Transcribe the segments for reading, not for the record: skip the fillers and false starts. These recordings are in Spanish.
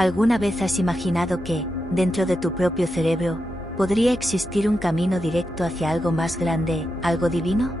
¿Alguna vez has imaginado que, dentro de tu propio cerebro, podría existir un camino directo hacia algo más grande, algo divino?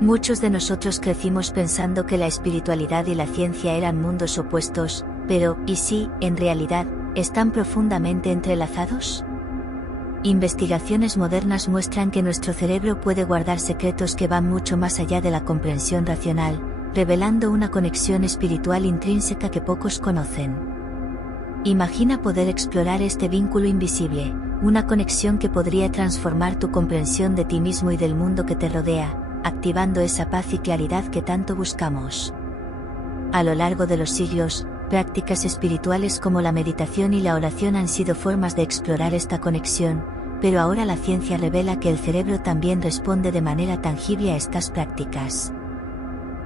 Muchos de nosotros crecimos pensando que la espiritualidad y la ciencia eran mundos opuestos, pero, ¿y si, en realidad, están profundamente entrelazados? Investigaciones modernas muestran que nuestro cerebro puede guardar secretos que van mucho más allá de la comprensión racional, revelando una conexión espiritual intrínseca que pocos conocen. Imagina poder explorar este vínculo invisible, una conexión que podría transformar tu comprensión de ti mismo y del mundo que te rodea, activando esa paz y claridad que tanto buscamos. A lo largo de los siglos, prácticas espirituales como la meditación y la oración han sido formas de explorar esta conexión, pero ahora la ciencia revela que el cerebro también responde de manera tangible a estas prácticas.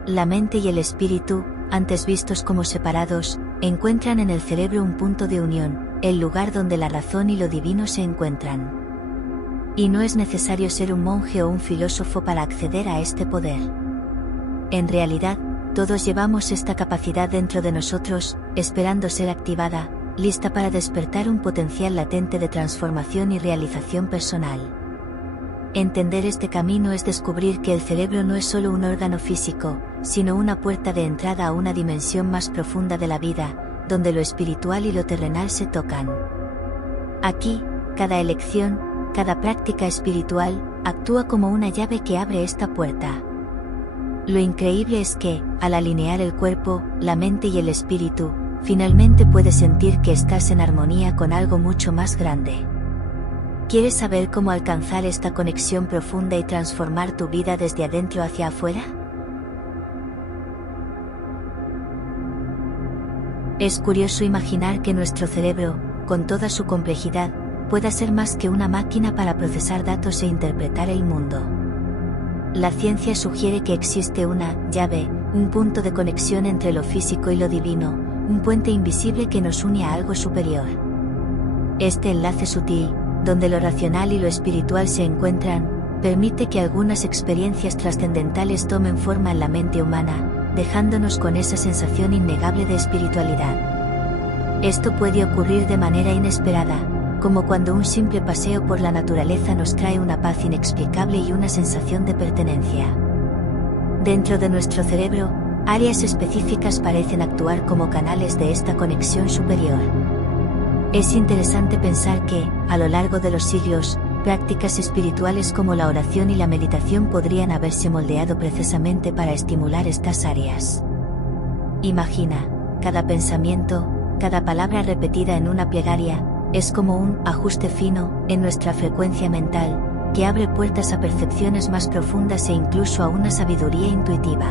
La mente y el espíritu, antes vistos como separados, encuentran en el cerebro un punto de unión, el lugar donde la razón y lo divino se encuentran. Y no es necesario ser un monje o un filósofo para acceder a este poder. En realidad, todos llevamos esta capacidad dentro de nosotros, esperando ser activada, lista para despertar un potencial latente de transformación y realización personal. Entender este camino es descubrir que el cerebro no es solo un órgano físico, sino una puerta de entrada a una dimensión más profunda de la vida, donde lo espiritual y lo terrenal se tocan. Aquí, cada elección, cada práctica espiritual, actúa como una llave que abre esta puerta. Lo increíble es que, al alinear el cuerpo, la mente y el espíritu, finalmente puedes sentir que estás en armonía con algo mucho más grande. ¿Quieres saber cómo alcanzar esta conexión profunda y transformar tu vida desde adentro hacia afuera? Es curioso imaginar que nuestro cerebro, con toda su complejidad, pueda ser más que una máquina para procesar datos e interpretar el mundo. La ciencia sugiere que existe una llave, un punto de conexión entre lo físico y lo divino, un puente invisible que nos une a algo superior. Este enlace sutil, donde lo racional y lo espiritual se encuentran, permite que algunas experiencias trascendentales tomen forma en la mente humana, dejándonos con esa sensación innegable de espiritualidad. Esto puede ocurrir de manera inesperada, como cuando un simple paseo por la naturaleza nos trae una paz inexplicable y una sensación de pertenencia. Dentro de nuestro cerebro, áreas específicas parecen actuar como canales de esta conexión superior. Es interesante pensar que, a lo largo de los siglos, prácticas espirituales como la oración y la meditación podrían haberse moldeado precisamente para estimular estas áreas. Imagina, cada pensamiento, cada palabra repetida en una plegaria, es como un ajuste fino en nuestra frecuencia mental, que abre puertas a percepciones más profundas e incluso a una sabiduría intuitiva.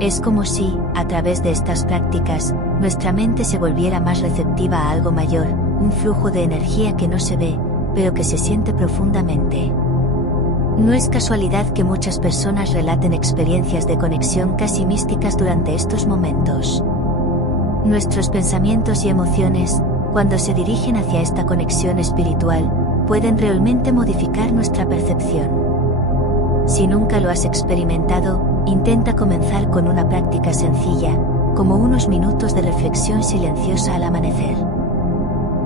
Es como si, a través de estas prácticas, nuestra mente se volviera más receptiva a algo mayor, un flujo de energía que no se ve, pero que se siente profundamente. No es casualidad que muchas personas relaten experiencias de conexión casi místicas durante estos momentos. Nuestros pensamientos y emociones, cuando se dirigen hacia esta conexión espiritual, pueden realmente modificar nuestra percepción. Si nunca lo has experimentado, intenta comenzar con una práctica sencilla, como unos minutos de reflexión silenciosa al amanecer.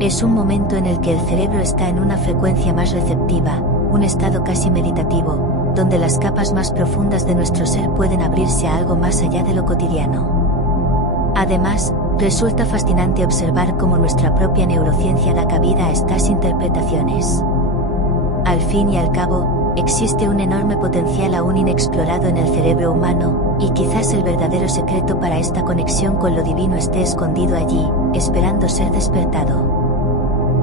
Es un momento en el que el cerebro está en una frecuencia más receptiva, un estado casi meditativo, donde las capas más profundas de nuestro ser pueden abrirse a algo más allá de lo cotidiano. Además, resulta fascinante observar cómo nuestra propia neurociencia da cabida a estas interpretaciones. Al fin y al cabo, existe un enorme potencial aún inexplorado en el cerebro humano, y quizás el verdadero secreto para esta conexión con lo divino esté escondido allí, esperando ser despertado.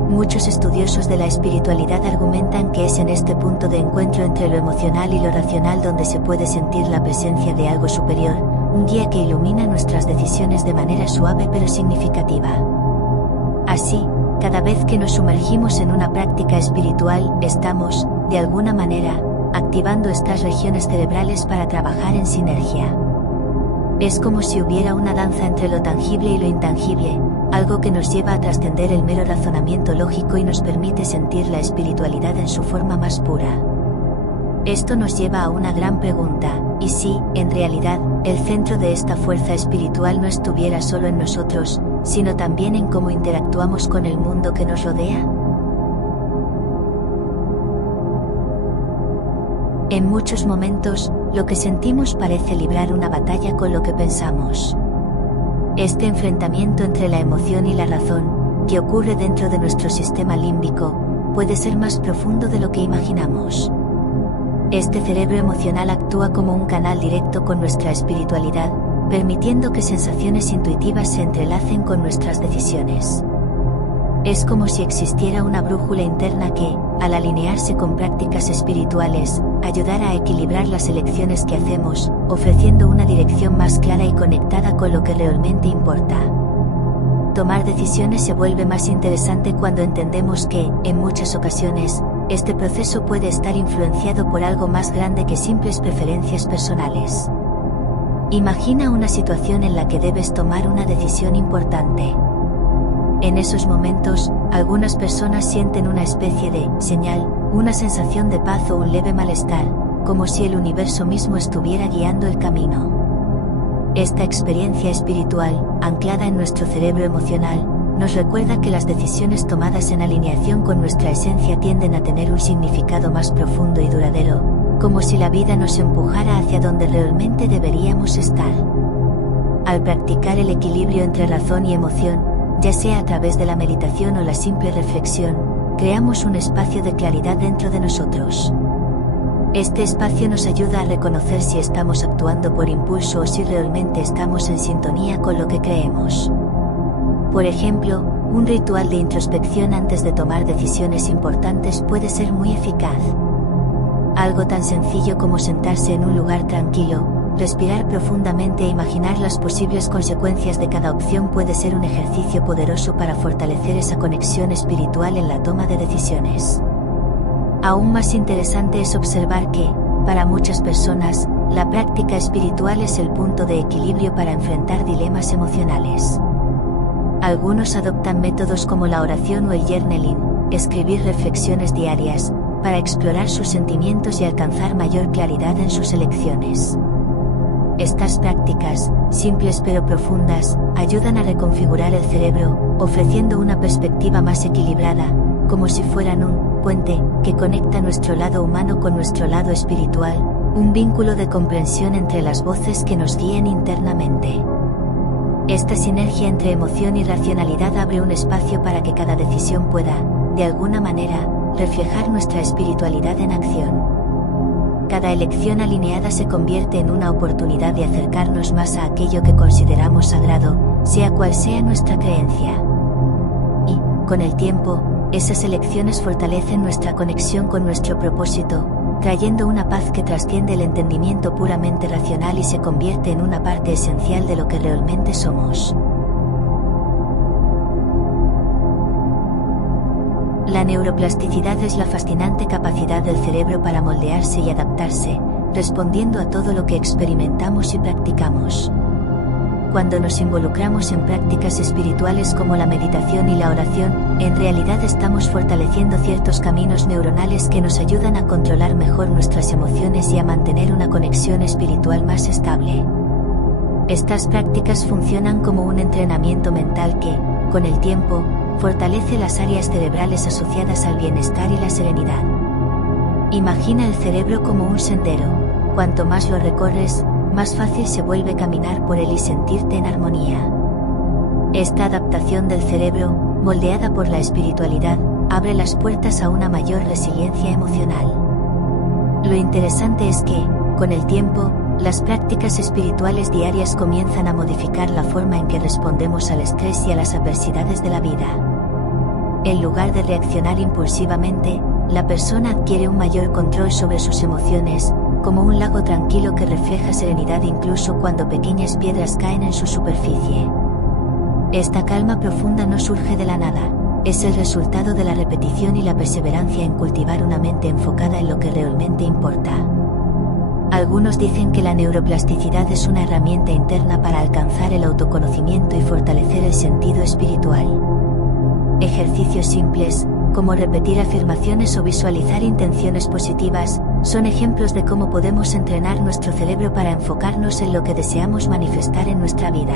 Muchos estudiosos de la espiritualidad argumentan que es en este punto de encuentro entre lo emocional y lo racional donde se puede sentir la presencia de algo superior, un guía que ilumina nuestras decisiones de manera suave pero significativa. Así, cada vez que nos sumergimos en una práctica espiritual, estamos, de alguna manera, activando estas regiones cerebrales para trabajar en sinergia. Es como si hubiera una danza entre lo tangible y lo intangible, algo que nos lleva a trascender el mero razonamiento lógico y nos permite sentir la espiritualidad en su forma más pura. Esto nos lleva a una gran pregunta: ¿y si, en realidad, el centro de esta fuerza espiritual no estuviera solo en nosotros, sino también en cómo interactuamos con el mundo que nos rodea? En muchos momentos, lo que sentimos parece librar una batalla con lo que pensamos. Este enfrentamiento entre la emoción y la razón, que ocurre dentro de nuestro sistema límbico, puede ser más profundo de lo que imaginamos. Este cerebro emocional actúa como un canal directo con nuestra espiritualidad, permitiendo que sensaciones intuitivas se entrelacen con nuestras decisiones. Es como si existiera una brújula interna que, al alinearse con prácticas espirituales, ayudara a equilibrar las elecciones que hacemos, ofreciendo una dirección más clara y conectada con lo que realmente importa. Tomar decisiones se vuelve más interesante cuando entendemos que, en muchas ocasiones, este proceso puede estar influenciado por algo más grande que simples preferencias personales. Imagina una situación en la que debes tomar una decisión importante. En esos momentos, algunas personas sienten una especie de señal, una sensación de paz o un leve malestar, como si el universo mismo estuviera guiando el camino. Esta experiencia espiritual, anclada en nuestro cerebro emocional, nos recuerda que las decisiones tomadas en alineación con nuestra esencia tienden a tener un significado más profundo y duradero, como si la vida nos empujara hacia donde realmente deberíamos estar. Al practicar el equilibrio entre razón y emoción, ya sea a través de la meditación o la simple reflexión, creamos un espacio de claridad dentro de nosotros. Este espacio nos ayuda a reconocer si estamos actuando por impulso o si realmente estamos en sintonía con lo que creemos. Por ejemplo, un ritual de introspección antes de tomar decisiones importantes puede ser muy eficaz. Algo tan sencillo como sentarse en un lugar tranquilo, respirar profundamente e imaginar las posibles consecuencias de cada opción puede ser un ejercicio poderoso para fortalecer esa conexión espiritual en la toma de decisiones. Aún más interesante es observar que, para muchas personas, la práctica espiritual es el punto de equilibrio para enfrentar dilemas emocionales. Algunos adoptan métodos como la oración o el journaling, escribir reflexiones diarias, para explorar sus sentimientos y alcanzar mayor claridad en sus elecciones. Estas prácticas, simples pero profundas, ayudan a reconfigurar el cerebro, ofreciendo una perspectiva más equilibrada, como si fueran un puente que conecta nuestro lado humano con nuestro lado espiritual, un vínculo de comprensión entre las voces que nos guían internamente. Esta sinergia entre emoción y racionalidad abre un espacio para que cada decisión pueda, de alguna manera, reflejar nuestra espiritualidad en acción. Cada elección alineada se convierte en una oportunidad de acercarnos más a aquello que consideramos sagrado, sea cual sea nuestra creencia. Y, con el tiempo, esas elecciones fortalecen nuestra conexión con nuestro propósito, trayendo una paz que trasciende el entendimiento puramente racional y se convierte en una parte esencial de lo que realmente somos. La neuroplasticidad es la fascinante capacidad del cerebro para moldearse y adaptarse, respondiendo a todo lo que experimentamos y practicamos. Cuando nos involucramos en prácticas espirituales como la meditación y la oración, en realidad estamos fortaleciendo ciertos caminos neuronales que nos ayudan a controlar mejor nuestras emociones y a mantener una conexión espiritual más estable. Estas prácticas funcionan como un entrenamiento mental que, con el tiempo, fortalece las áreas cerebrales asociadas al bienestar y la serenidad. Imagina el cerebro como un sendero. Cuanto más lo recorres, más fácil se vuelve caminar por él y sentirte en armonía. Esta adaptación del cerebro, moldeada por la espiritualidad, abre las puertas a una mayor resiliencia emocional. Lo interesante es que, con el tiempo, las prácticas espirituales diarias comienzan a modificar la forma en que respondemos al estrés y a las adversidades de la vida. En lugar de reaccionar impulsivamente, la persona adquiere un mayor control sobre sus emociones, como un lago tranquilo que refleja serenidad incluso cuando pequeñas piedras caen en su superficie. Esta calma profunda no surge de la nada, es el resultado de la repetición y la perseverancia en cultivar una mente enfocada en lo que realmente importa. Algunos dicen que la neuroplasticidad es una herramienta interna para alcanzar el autoconocimiento y fortalecer el sentido espiritual. Ejercicios simples, como repetir afirmaciones o visualizar intenciones positivas, son ejemplos de cómo podemos entrenar nuestro cerebro para enfocarnos en lo que deseamos manifestar en nuestra vida.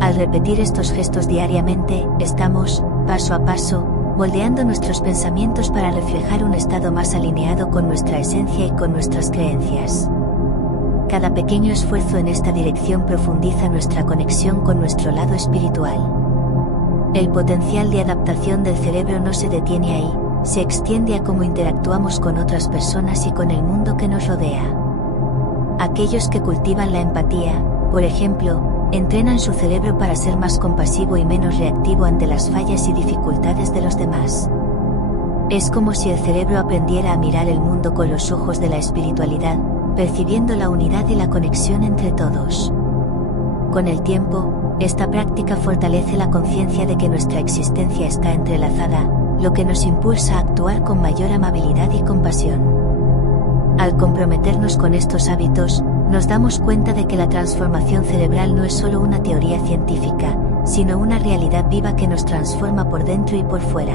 Al repetir estos gestos diariamente, estamos, paso a paso, moldeando nuestros pensamientos para reflejar un estado más alineado con nuestra esencia y con nuestras creencias. Cada pequeño esfuerzo en esta dirección profundiza nuestra conexión con nuestro lado espiritual. El potencial de adaptación del cerebro no se detiene ahí, se extiende a cómo interactuamos con otras personas y con el mundo que nos rodea. Aquellos que cultivan la empatía, por ejemplo, entrenan su cerebro para ser más compasivo y menos reactivo ante las fallas y dificultades de los demás. Es como si el cerebro aprendiera a mirar el mundo con los ojos de la espiritualidad, percibiendo la unidad y la conexión entre todos. Con el tiempo, esta práctica fortalece la conciencia de que nuestra existencia está entrelazada, lo que nos impulsa a actuar con mayor amabilidad y compasión. Al comprometernos con estos hábitos, nos damos cuenta de que la transformación cerebral no es solo una teoría científica, sino una realidad viva que nos transforma por dentro y por fuera.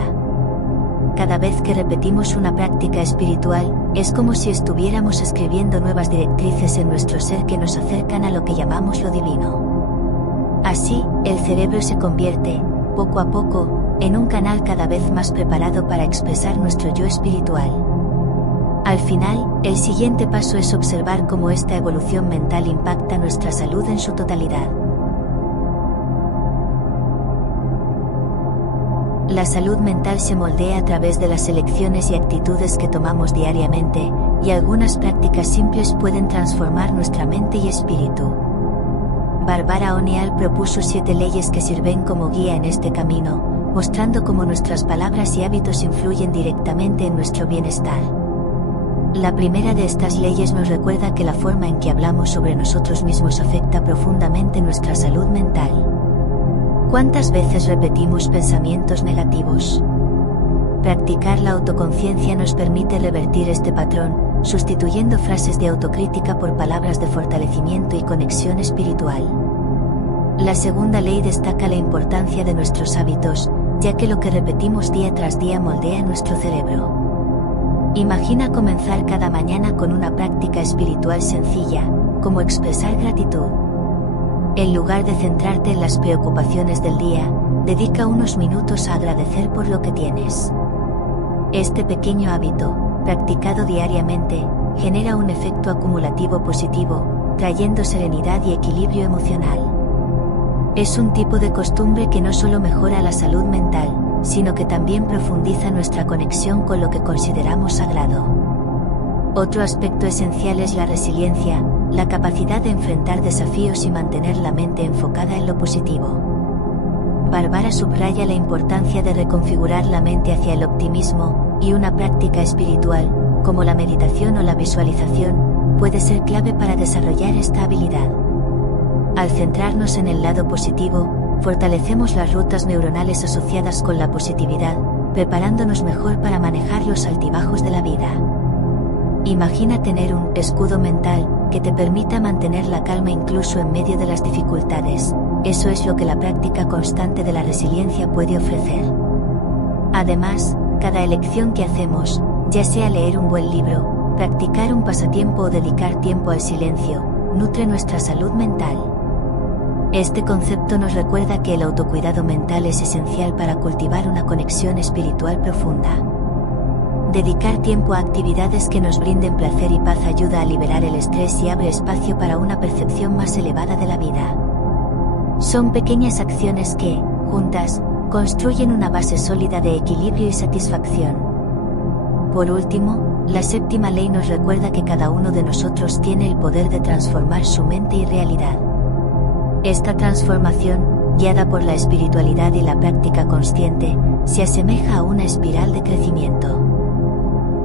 Cada vez que repetimos una práctica espiritual, es como si estuviéramos escribiendo nuevas directrices en nuestro ser que nos acercan a lo que llamamos lo divino. Así, el cerebro se convierte, poco a poco, en un canal cada vez más preparado para expresar nuestro yo espiritual. Al final, el siguiente paso es observar cómo esta evolución mental impacta nuestra salud en su totalidad. La salud mental se moldea a través de las elecciones y actitudes que tomamos diariamente, y algunas prácticas simples pueden transformar nuestra mente y espíritu. Barbara O'Neill propuso 7 leyes que sirven como guía en este camino, mostrando cómo nuestras palabras y hábitos influyen directamente en nuestro bienestar. La primera de estas leyes nos recuerda que la forma en que hablamos sobre nosotros mismos afecta profundamente nuestra salud mental. ¿Cuántas veces repetimos pensamientos negativos? Practicar la autoconciencia nos permite revertir este patrón, sustituyendo frases de autocrítica por palabras de fortalecimiento y conexión espiritual. La segunda ley destaca la importancia de nuestros hábitos, ya que lo que repetimos día tras día moldea nuestro cerebro. Imagina comenzar cada mañana con una práctica espiritual sencilla, como expresar gratitud. En lugar de centrarte en las preocupaciones del día, dedica unos minutos a agradecer por lo que tienes. Este pequeño hábito, practicado diariamente, genera un efecto acumulativo positivo, trayendo serenidad y equilibrio emocional. Es un tipo de costumbre que no solo mejora la salud mental, sino que también profundiza nuestra conexión con lo que consideramos sagrado. Otro aspecto esencial es la resiliencia, la capacidad de enfrentar desafíos y mantener la mente enfocada en lo positivo. Barbara subraya la importancia de reconfigurar la mente hacia el optimismo, y una práctica espiritual, como la meditación o la visualización, puede ser clave para desarrollar esta habilidad. Al centrarnos en el lado positivo, fortalecemos las rutas neuronales asociadas con la positividad, preparándonos mejor para manejar los altibajos de la vida. Imagina tener un escudo mental que te permita mantener la calma incluso en medio de las dificultades. Eso es lo que la práctica constante de la resiliencia puede ofrecer. Además, cada elección que hacemos, ya sea leer un buen libro, practicar un pasatiempo o dedicar tiempo al silencio, nutre nuestra salud mental. Este concepto nos recuerda que el autocuidado mental es esencial para cultivar una conexión espiritual profunda. Dedicar tiempo a actividades que nos brinden placer y paz ayuda a liberar el estrés y abre espacio para una percepción más elevada de la vida. Son pequeñas acciones que, juntas, construyen una base sólida de equilibrio y satisfacción. Por último, la séptima ley nos recuerda que cada uno de nosotros tiene el poder de transformar su mente y realidad. Esta transformación, guiada por la espiritualidad y la práctica consciente, se asemeja a una espiral de crecimiento.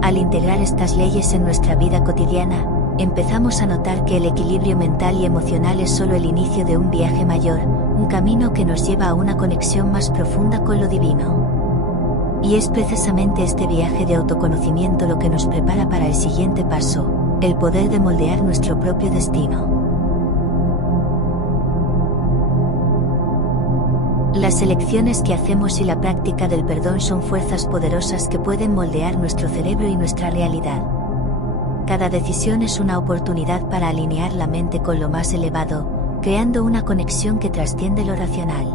Al integrar estas leyes en nuestra vida cotidiana, empezamos a notar que el equilibrio mental y emocional es solo el inicio de un viaje mayor, un camino que nos lleva a una conexión más profunda con lo divino. Y es precisamente este viaje de autoconocimiento lo que nos prepara para el siguiente paso, el poder de moldear nuestro propio destino. Las elecciones que hacemos y la práctica del perdón son fuerzas poderosas que pueden moldear nuestro cerebro y nuestra realidad. Cada decisión es una oportunidad para alinear la mente con lo más elevado, creando una conexión que trasciende lo racional.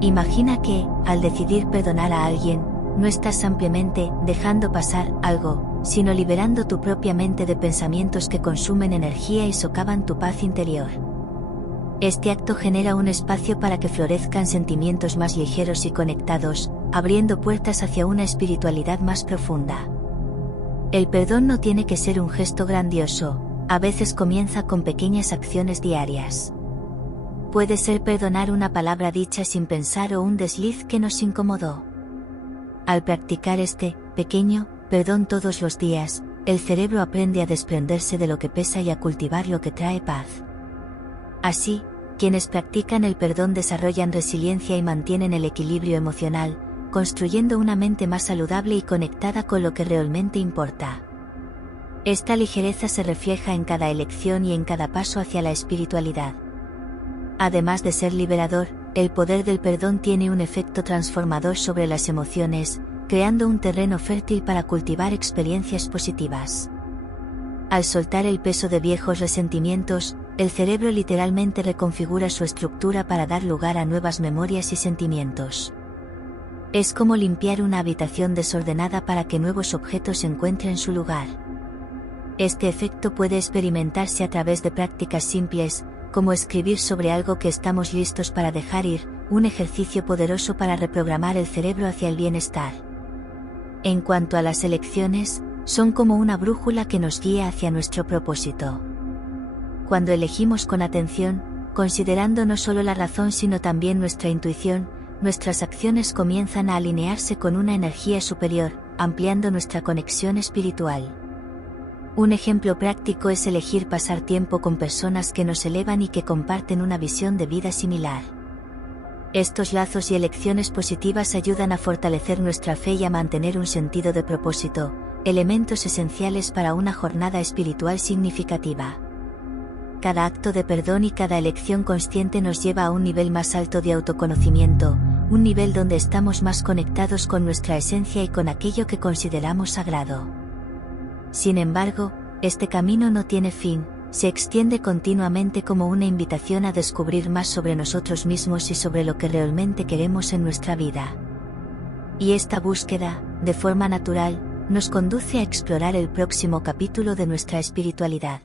Imagina que, al decidir perdonar a alguien, no estás simplemente dejando pasar algo, sino liberando tu propia mente de pensamientos que consumen energía y socavan tu paz interior. Este acto genera un espacio para que florezcan sentimientos más ligeros y conectados, abriendo puertas hacia una espiritualidad más profunda. El perdón no tiene que ser un gesto grandioso, a veces comienza con pequeñas acciones diarias. Puede ser perdonar una palabra dicha sin pensar o un desliz que nos incomodó. Al practicar este pequeño perdón todos los días, el cerebro aprende a desprenderse de lo que pesa y a cultivar lo que trae paz. Así, quienes practican el perdón desarrollan resiliencia y mantienen el equilibrio emocional, construyendo una mente más saludable y conectada con lo que realmente importa. Esta ligereza se refleja en cada elección y en cada paso hacia la espiritualidad. Además de ser liberador, el poder del perdón tiene un efecto transformador sobre las emociones, creando un terreno fértil para cultivar experiencias positivas. Al soltar el peso de viejos resentimientos, el cerebro literalmente reconfigura su estructura para dar lugar a nuevas memorias y sentimientos. Es como limpiar una habitación desordenada para que nuevos objetos encuentren su lugar. Este efecto puede experimentarse a través de prácticas simples, como escribir sobre algo que estamos listos para dejar ir, un ejercicio poderoso para reprogramar el cerebro hacia el bienestar. En cuanto a las elecciones, son como una brújula que nos guía hacia nuestro propósito. Cuando elegimos con atención, considerando no solo la razón sino también nuestra intuición, nuestras acciones comienzan a alinearse con una energía superior, ampliando nuestra conexión espiritual. Un ejemplo práctico es elegir pasar tiempo con personas que nos elevan y que comparten una visión de vida similar. Estos lazos y elecciones positivas ayudan a fortalecer nuestra fe y a mantener un sentido de propósito, elementos esenciales para una jornada espiritual significativa. Cada acto de perdón y cada elección consciente nos lleva a un nivel más alto de autoconocimiento, un nivel donde estamos más conectados con nuestra esencia y con aquello que consideramos sagrado. Sin embargo, este camino no tiene fin, se extiende continuamente como una invitación a descubrir más sobre nosotros mismos y sobre lo que realmente queremos en nuestra vida. Y esta búsqueda, de forma natural, nos conduce a explorar el próximo capítulo de nuestra espiritualidad.